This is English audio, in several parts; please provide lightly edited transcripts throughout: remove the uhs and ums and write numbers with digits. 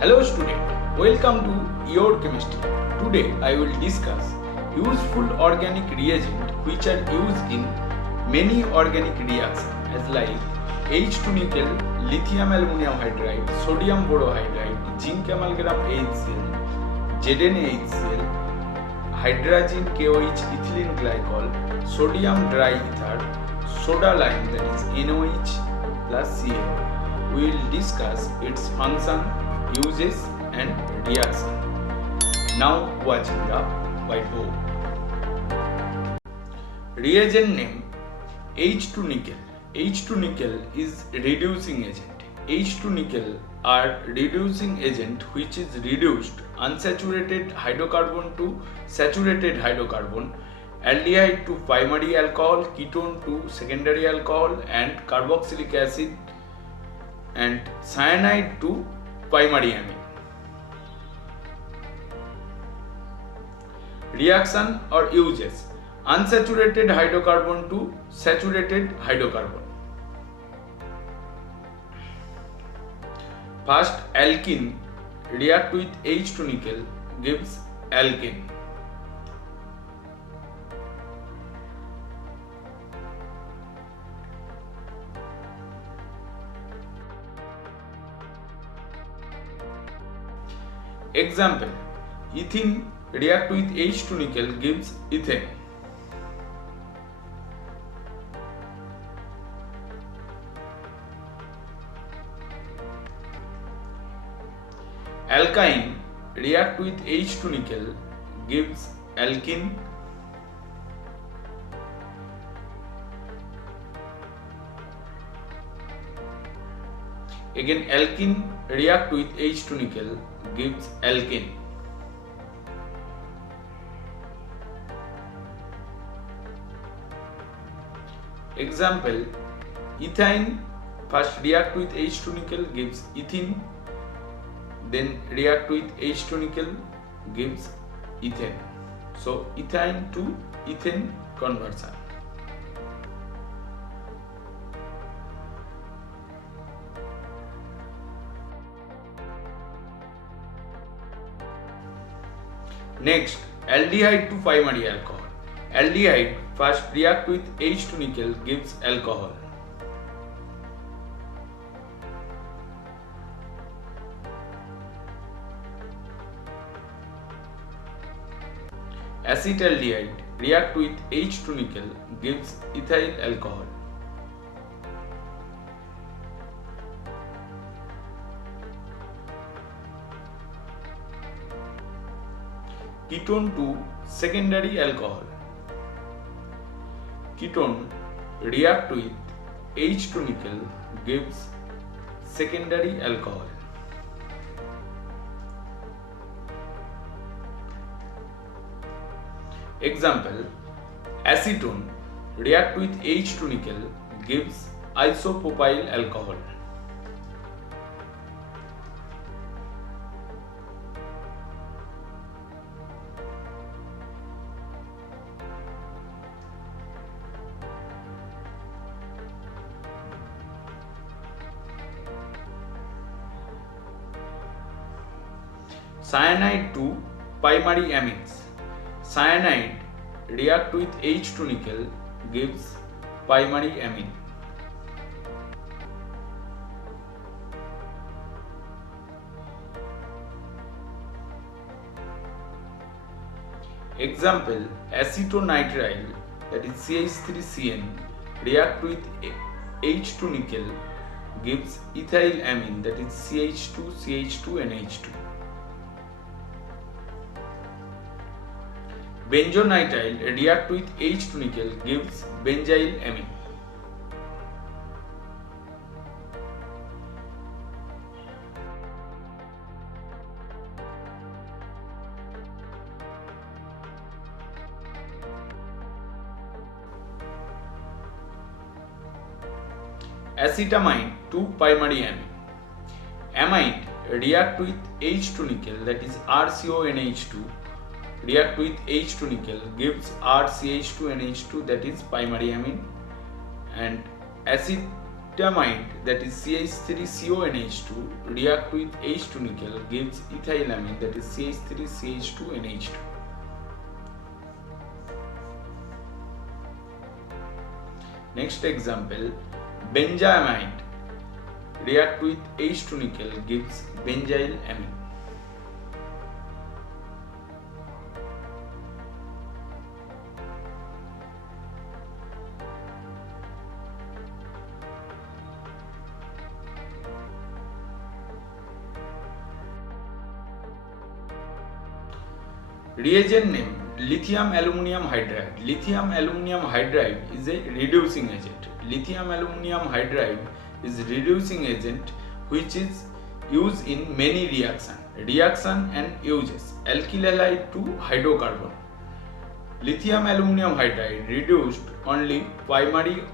Hello student, welcome to your chemistry. Today I will discuss useful organic reagent which are used in many organic reactions as like H2 nickel, lithium aluminum hydride, sodium borohydride, zinc amalgam HCl, HCl, Hydrazine KOH ethylene glycol, sodium dry ether, Sodalime that is NaOH plus Cl. We will discuss its function, uses and reaction. Now watching the whiteboard. Reagent name H2 nickel. H2 nickel is reducing agent. H2 nickel are reducing agent which is reduced unsaturated hydrocarbon to saturated hydrocarbon, aldehyde to primary alcohol, ketone to secondary alcohol and carboxylic acid and cyanide to primary amine. Reaction or uses: unsaturated hydrocarbon to saturated hydrocarbon. First, alkene react with H2 nickel gives alkane. Example: ethene react with H2 nickel gives ethane. Alkyne react with H2 nickel gives alkene. Again, alkene react with H2 nickel gives alkane. Example: ethine first react with H2 nickel gives ethene, then react with H2 nickel gives ethane. So ethine to ethane conversion. Next, aldehyde to primary alcohol. Aldehyde first react with H2 nickel gives alcohol. Acetaldehyde react with H2 nickel gives ethyl alcohol. Ketone to secondary alcohol. Ketone react with H2 nickel gives secondary alcohol. Example: acetone react with H2 nickel gives isopropyl alcohol. Cyanide to primary amines. Cyanide react with H2 nickel gives primary amine. Example: acetonitrile that is CH3CN react with H2 nickel gives ethyl amine that is CH2CH2NH2. Benzonitrile react with H2 nickel gives benzyl amine. Acetamide to primary amine. Amide react with H2 nickel that is RCONH2 react with H2 nickel gives RCH2NH2 that is primary amine, and acid Ethamide, that is CH3CONH2, react with H2 nickel gives ethylamine, that is CH3CH2NH2. Next example, benzyamide react with H2 nickel gives benzyl amine. Reagent name lithium aluminium hydride. Lithium aluminium hydride is a reducing agent. Lithium aluminium hydride is reducing agent which is used in many reaction and uses alkyl halide to hydrocarbon. Lithium aluminium hydride reduced only primary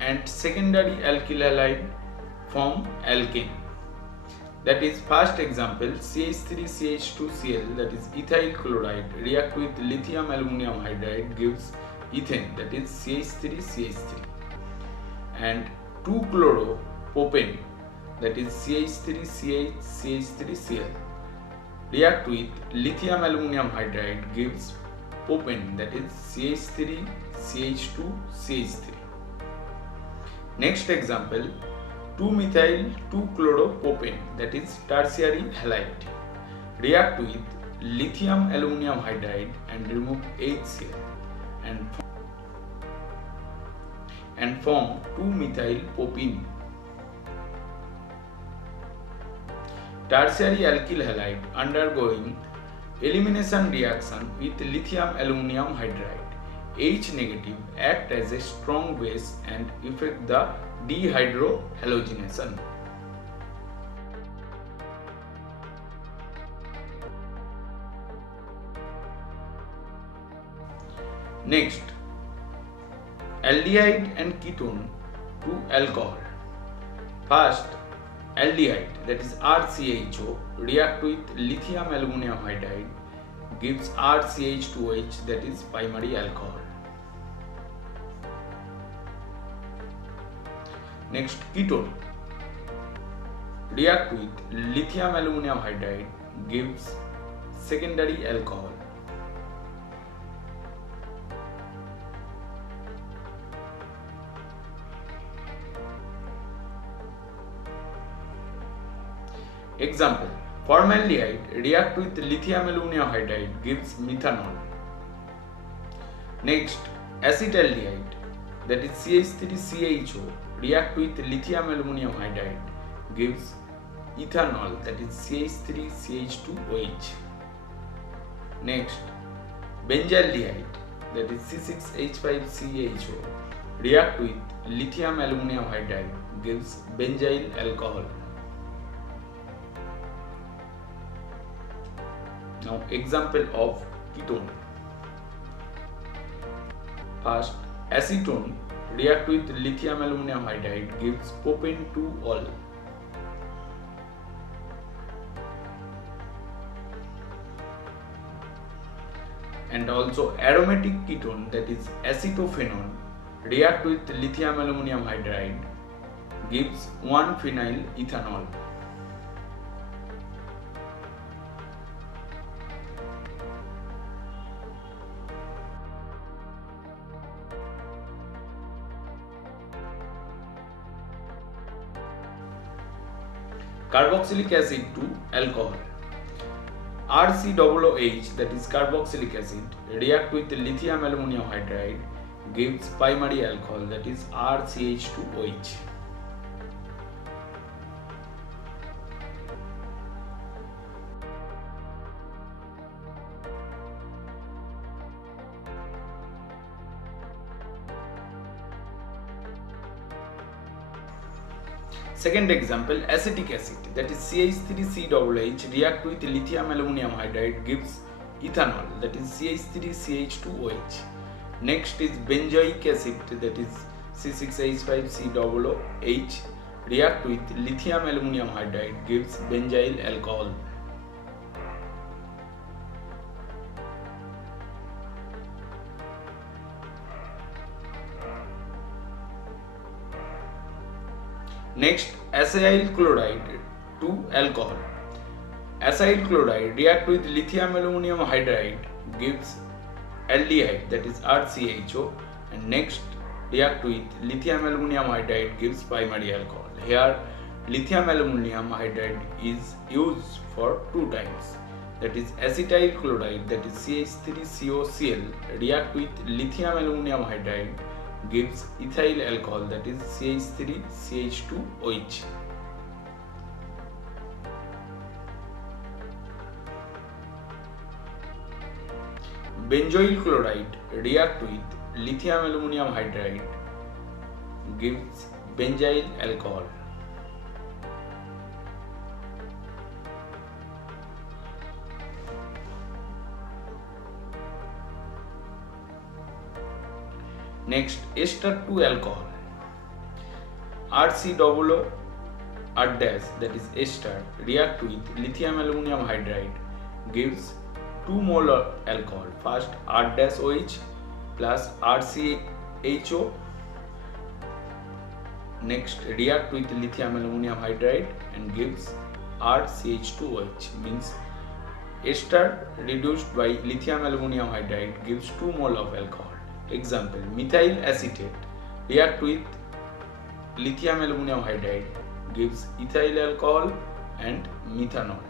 and secondary alkyl halide from alkane. That is, first example, CH3CH2Cl, that is ethyl chloride, react with lithium aluminium hydride gives ethane, that is CH3CH3, and 2-chloropropane, that is CH3CH3Cl, react with lithium aluminium hydride gives propane, that is CH3CH2CH3. Next example, 2-methyl-2-chloropropane, that is tertiary halide, react with lithium aluminium hydride and remove HCl and form 2-methyl-propene. Tertiary alkyl halide undergoing elimination reaction with lithium aluminium hydride H negative act as a strong base and effect the dehydrohalogenation. Next, aldehyde and ketone to alcohol. First, aldehyde, that is RCHO, react with lithium aluminium hydride gives RCH2OH, that is primary alcohol. Next, ketone react with lithium aluminium hydride gives secondary alcohol. Example, formaldehyde react with lithium aluminium hydride gives methanol. Next, acetaldehyde, that is CH3CHO, react with lithium aluminium hydride gives ethanol, that is CH3CH2OH. Next, benzaldehyde, that is C6H5CHO, react with lithium aluminium hydride gives benzyl alcohol. Now, example of ketone. First, acetone react with lithium aluminium hydride gives propane 2-ol. And also aromatic ketone, that is acetophenone, react with lithium aluminium hydride gives 1-phenyl ethanol. Carboxylic acid to alcohol. RCOOH, that is carboxylic acid, react with lithium aluminium hydride gives primary alcohol, that is RCH2OH. Second example, acetic acid, that is CH3COOH, react with lithium aluminium hydride gives ethanol, that is CH3CH2OH. Next is benzoic acid, that is C6H5COOH, react with lithium aluminium hydride gives benzyl alcohol. Next, acyl chloride to alcohol. Acyl chloride react with lithium aluminum hydride gives aldehyde, that is RCHO, and next react with lithium aluminum hydride gives primary alcohol. Here lithium aluminum hydride is used for two times, that is acetyl chloride, that is CH3COCl react with lithium aluminum hydride gives ethyl alcohol, that is CH3CH2OH. Benzoyl chloride react with lithium aluminum hydride gives benzyl alcohol. Next, ester to alcohol. RCOO R dash, that is ester, react with lithium aluminum hydride gives 2 molar alcohol. First R dash OH plus RCHO. Next react with lithium aluminum hydride and gives RCH2OH, means ester reduced by lithium aluminum hydride gives 2 mole of alcohol. Example, methyl acetate react with lithium aluminum hydride gives ethyl alcohol and methanol.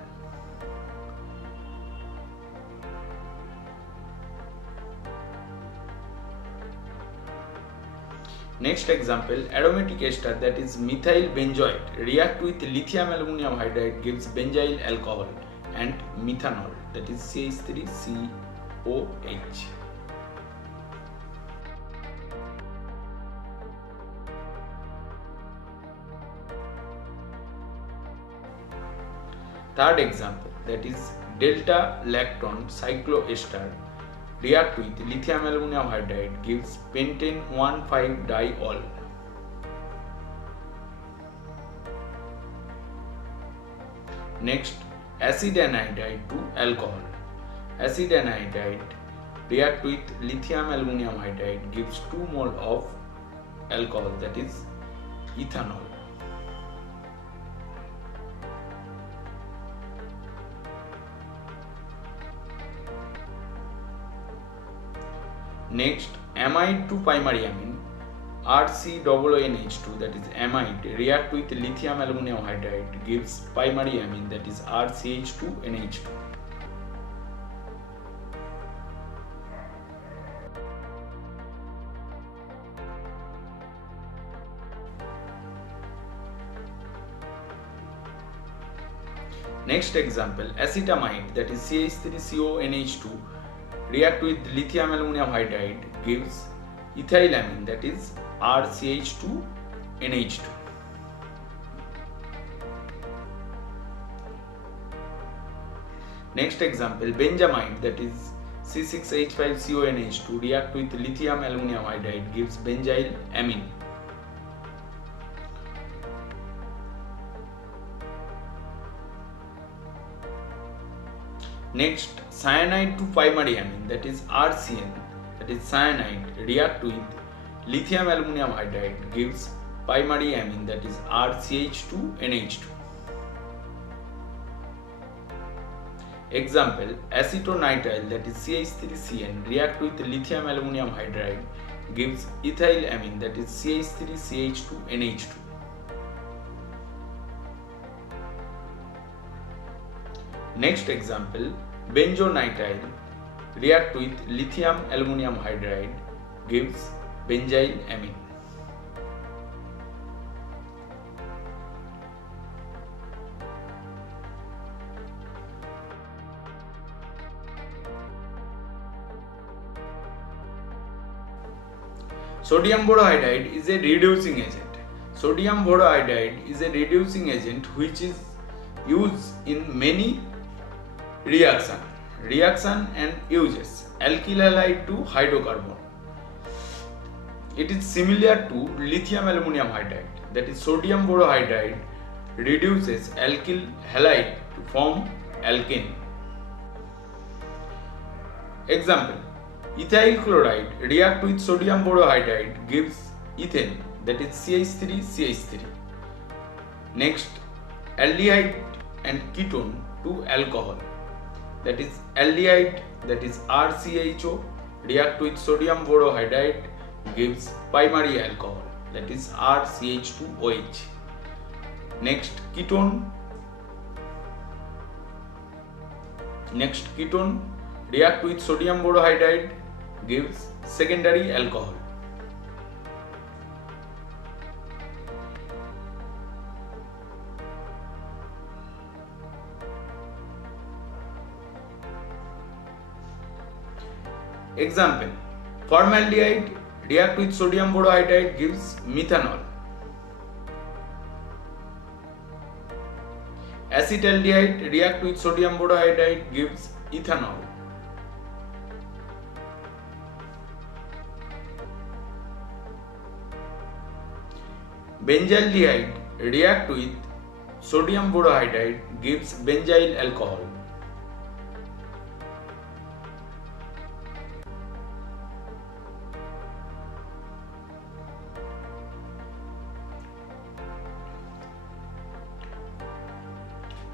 Next example, aromatic ester, that is methyl benzoate react with lithium aluminum hydride gives benzyl alcohol and methanol, that is CH3COH. Third example, that is delta lactone cycloester react with lithium aluminum hydride gives pentane 1,5-diol. Next, acid anhydride to alcohol. Acid anhydride react with lithium aluminum hydride gives 2 mole of alcohol, that is ethanol. Next, amide to primary amine, RCOONH2, that is amide, react with lithium aluminum hydride gives primary amine, that is RCH2NH2. Next example, acetamide, that is CH3CONH2 react with lithium aluminum hydride gives ethylamine, that is RCH2NH2. Next example, benzamide, that is C6H5CONH2 react with lithium aluminum hydride gives benzyl amine. Next, cyanide to primary amine, that is RCN, that is cyanide react with lithium aluminum hydride gives primary amine, that is RCH2NH2. Example, acetonitrile, that is CH3CN react with lithium aluminum hydride gives ethyl amine, that is CH3CH2NH2. Next example, benzonitrile react with lithium aluminum hydride gives benzyl amine. Sodium borohydride is a reducing agent. Sodium borohydride is a reducing agent which is used in many reaction and uses alkyl halide to hydrocarbon. It is similar to lithium aluminum hydride, that is sodium borohydride reduces alkyl halide to form alkane. Example, ethyl chloride react with sodium borohydride gives ethane, that is CH3CH3. Next, aldehyde and ketone to alcohol, that is aldehyde, that is RCHO, react with sodium borohydride, gives primary alcohol, that is RCH2OH. Next ketone react with sodium borohydride, gives secondary alcohol. Example: formaldehyde react with sodium borohydride, gives methanol. Acetaldehyde react with sodium borohydride, gives ethanol. Benzaldehyde react with sodium borohydride, gives benzyl alcohol.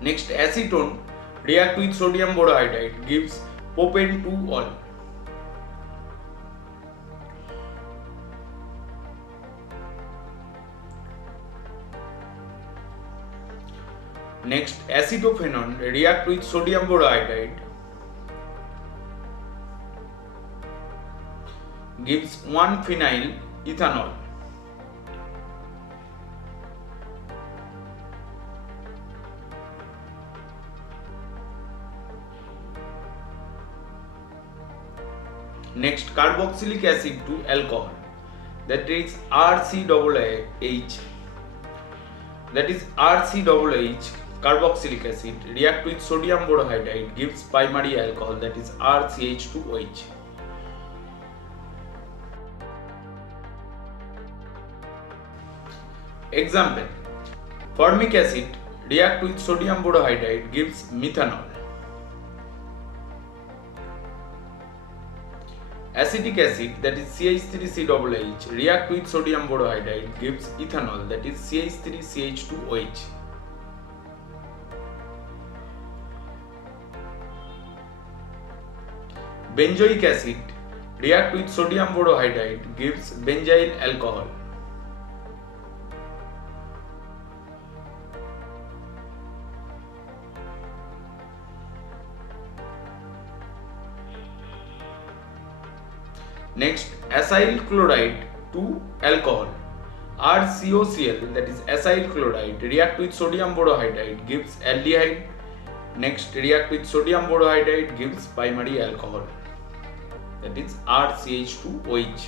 Next, acetone react with sodium borohydride, gives propane-2-ol. Next, acetophenone react with sodium borohydride, gives 1-phenyl ethanol. Next, carboxylic acid to alcohol, that is RCOOH, that is RCOOH, carboxylic acid, react with sodium borohydride, gives primary alcohol, that is RCH2OH. Example: formic acid react with sodium borohydride, gives methanol. Acetic acid, that is CH3COOH, react with sodium borohydride, gives ethanol, that is CH3CH2OH. Benzoic acid react with sodium borohydride, gives benzyl alcohol. Next, acyl chloride to alcohol, RCOCl, that is acyl chloride, react with sodium borohydride, gives aldehyde. Next, react with sodium borohydride, gives primary alcohol, that is RCH2OH.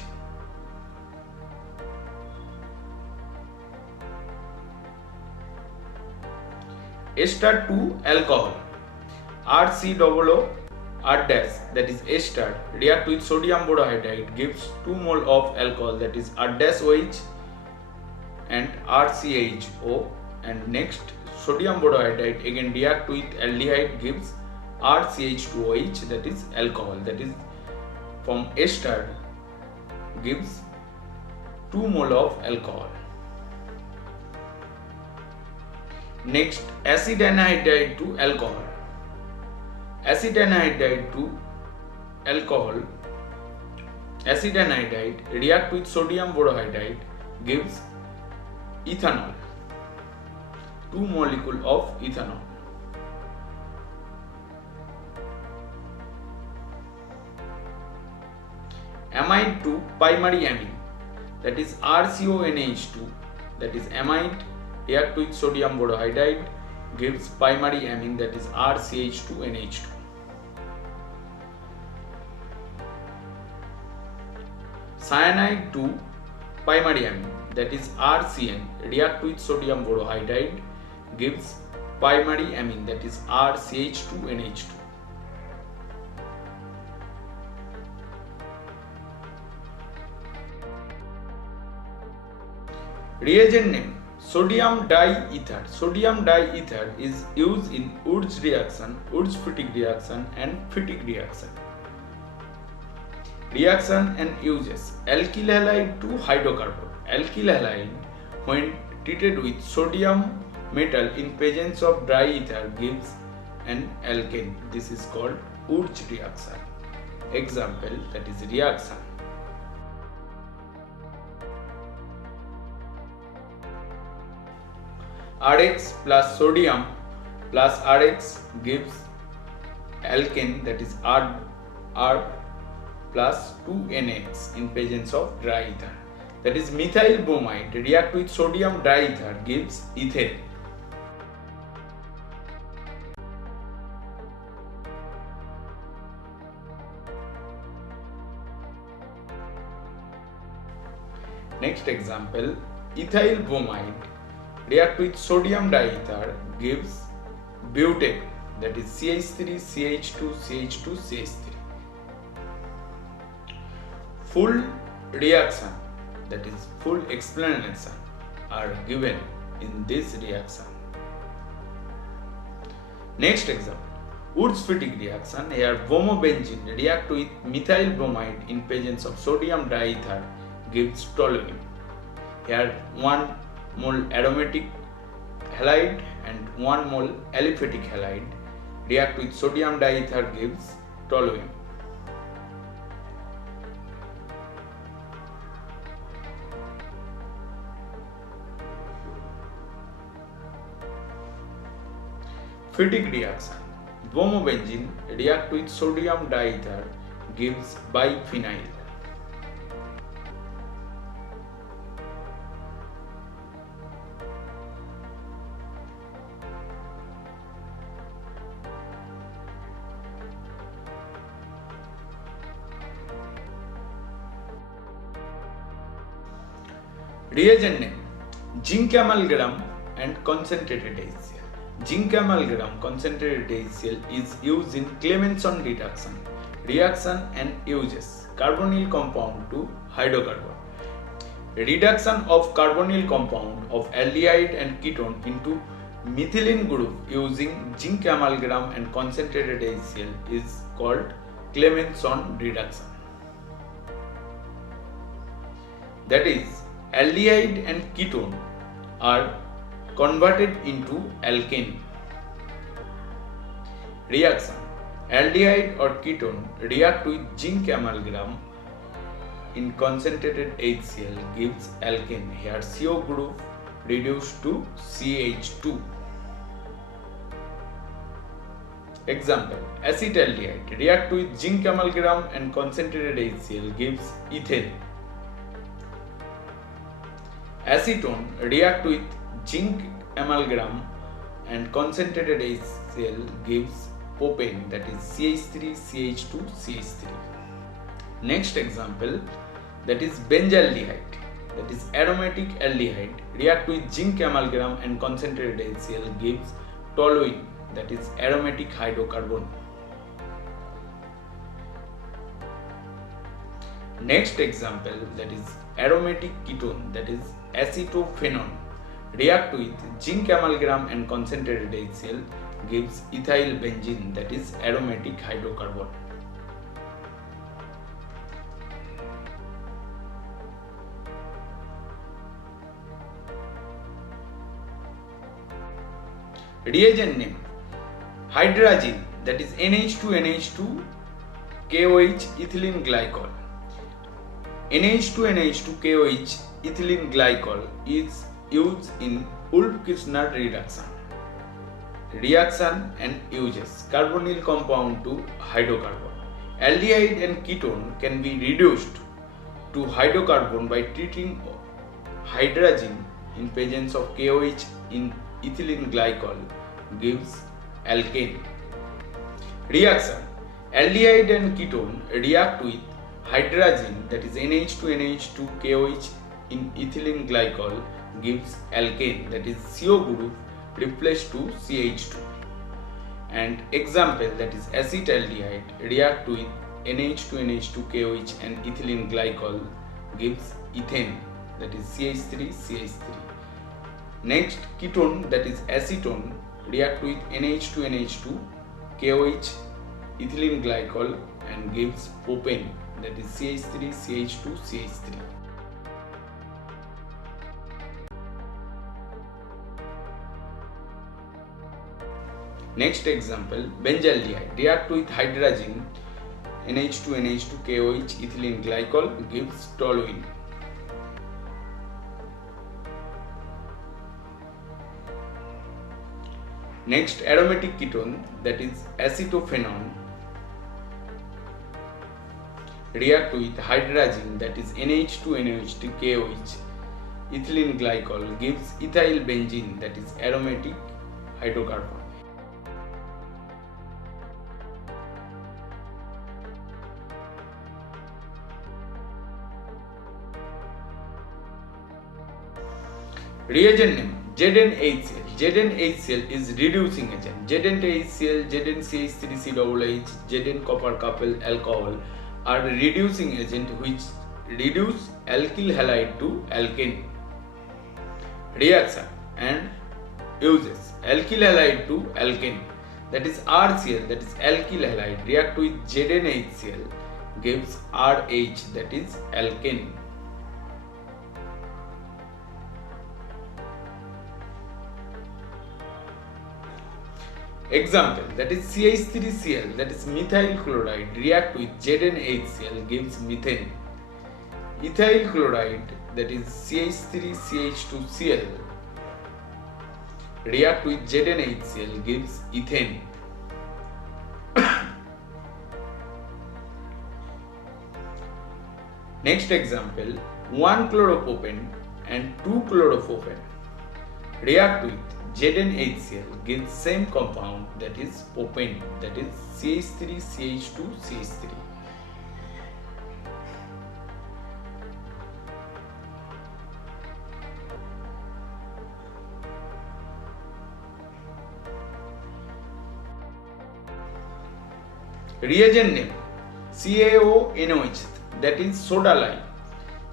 Ester to alcohol, RCOO R dash, that is ester, react with sodium borohydride, gives 2 mole of alcohol, that is R dash OH and RCHO. And next, sodium borohydride again react with aldehyde, gives RCH2OH, that is alcohol, that is from ester, gives 2 mole of alcohol. Next, acid anhydride to alcohol. Acid anhydride to alcohol, acid anhydride react with sodium borohydride, gives ethanol, 2 molecule of ethanol. Amide to primary amine, that is RCONH2, that is amide, react with sodium borohydride, gives primary amine, that is RCH2NH2. Cyanide to primary amine, that is RCN, react with sodium borohydride, gives primary amine, that is RCH2NH2. Reagent name: sodium diether. Sodium diether is used in Wurtz reaction, Wurtz-Fittig reaction and Fittig reaction. Reaction and uses: alkyl halide to hydrocarbon. Alkyl halide, when treated with sodium metal in presence of dry ether gives an alkane. This is called Wurtz reaction. Example, that is reaction. Rx plus sodium plus Rx gives alkane, that is R plus 2NX in presence of dry ether. That is methyl bromide react with sodium diether gives ethane. Next example, ethyl bromide react with sodium diether gives butane, that is CH3, CH2, CH2, CH3. Full reaction, that is full explanation, are given in this reaction. Next example, Wurtz-Fittig reaction. Here bromobenzene react with methyl bromide in presence of sodium diether gives toluene. Here 1 mole aromatic halide and 1 mole aliphatic halide react with sodium diether gives toluene. Fittig reaction. Bromobenzene react with sodium diether gives biphenyl. Reagent name: zinc amalgam and concentrated HCl. Zinc amalgam concentrated HCl is used in Clemmensen reaction and uses carbonyl compound to hydrocarbon. Reduction of carbonyl compound of aldehyde and ketone into methylene group using zinc amalgam and concentrated HCl is called Clemmensen reduction. That is, aldehyde and ketone are converted into alkane. Reaction: aldehyde or ketone react with zinc amalgam in concentrated HCl gives alkane. Here CO group reduced to CH2. Example: acetaldehyde react with zinc amalgam and concentrated HCl gives ethane. Acetone react with zinc amalgam and concentrated HCl gives propane, that is CH3, CH2, CH3. Next example, that is benzaldehyde, that is aromatic aldehyde react with zinc amalgam and concentrated HCl gives toluene, that is aromatic hydrocarbon. Next example, that is aromatic ketone, that is acetophenone react with zinc amalgam and concentrated HCl gives ethyl benzene, that is aromatic hydrocarbon. Reagent name: hydrazine, that is NH2NH2 KOH ethylene glycol. NH2NH2 KOH ethylene glycol is used in Wolff Kishner reaction and uses carbonyl compound to hydrocarbon. Aldehyde and ketone can be reduced to hydrocarbon by treating hydrazine in presence of KOH in ethylene glycol gives alkane. Reaction: aldehyde and ketone react with hydrazine, that is NH2NH2 KOH in ethylene glycol gives alkane, that is CO group replaced to CH2. And example, that is acetaldehyde react with NH2NH2 KOH and ethylene glycol gives ethane, that is CH3, CH3. Next, ketone, that is acetone react with NH2NH2 KOH ethylene glycol and gives propane, that is CH3, CH2, CH3. Next example, benzaldehyde react with hydrazine NH2 KOH ethylene glycol gives toluene. Next, aromatic ketone, that is acetophenone, react with hydrazine, that is NH2 KOH ethylene glycol gives ethyl benzene, that is aromatic hydrocarbon. Reagent name ZnHCl. ZnHCl is reducing agent. ZnHCl, ZnCH3COOH, Zn copper couple alcohol are reducing agent which reduce alkyl halide to alkane. Reaction and uses alkyl halide to alkane, that is RCl, that is alkyl halide, react with ZnHCl gives RH, that is alkane. Example, that is CH3Cl, that is methyl chloride, react with ZnHCl gives methane. Ethyl chloride, that is CH3CH2Cl, react with ZnHCl gives ethane. Next example, 1-chloropropane and 2-chloropropane react with ZnHCl gives same compound, that is propane, that is CH3CH2CH3. Reagent name CaONOH, that is Sodalime.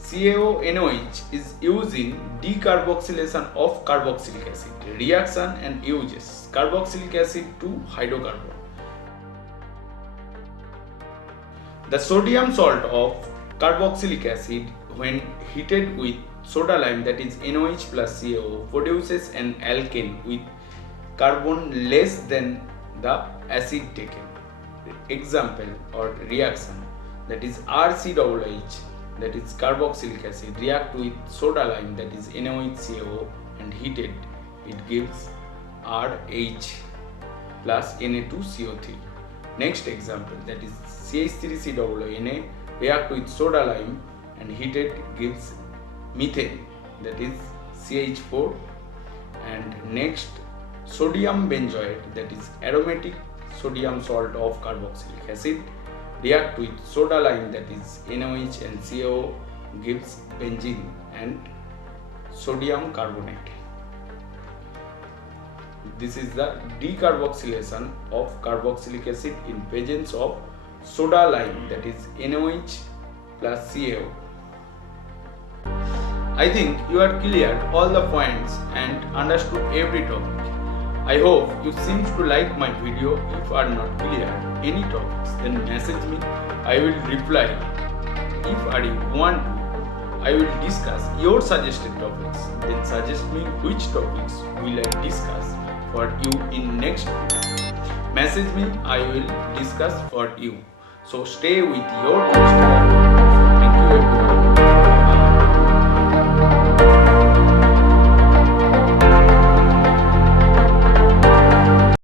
CaONOH is used in decarboxylation of carboxylic acid reaction and uses carboxylic acid to hydrocarbon. The sodium salt of carboxylic acid when heated with Sodalime, that is NaOH plus CaO, produces an alkane with carbon less than the acid taken. Example or reaction, that is RCOOH, that is carboxylic acid, react with Sodalime, that is NaOH and heated, it gives RH plus Na2CO3. Next example, that is CH3COONA, react with Sodalime and heated gives methane, that is CH4. And next, sodium benzoate, that is aromatic sodium salt of carboxylic acid, react with Sodalime, that is NaOH and CaO gives benzene and sodium carbonate. This is the decarboxylation of carboxylic acid in presence of Sodalime, that is NaOH plus CaO. I think you are clear all the points and understood every topic. I hope you seem to like my video. If are not clear any topics, then message me. I will reply. If you want to, I will discuss your suggested topics. Then suggest me which topics will I discuss for you in next video. Message me, I will discuss for you. So stay with your chemistry. Thank you everyone.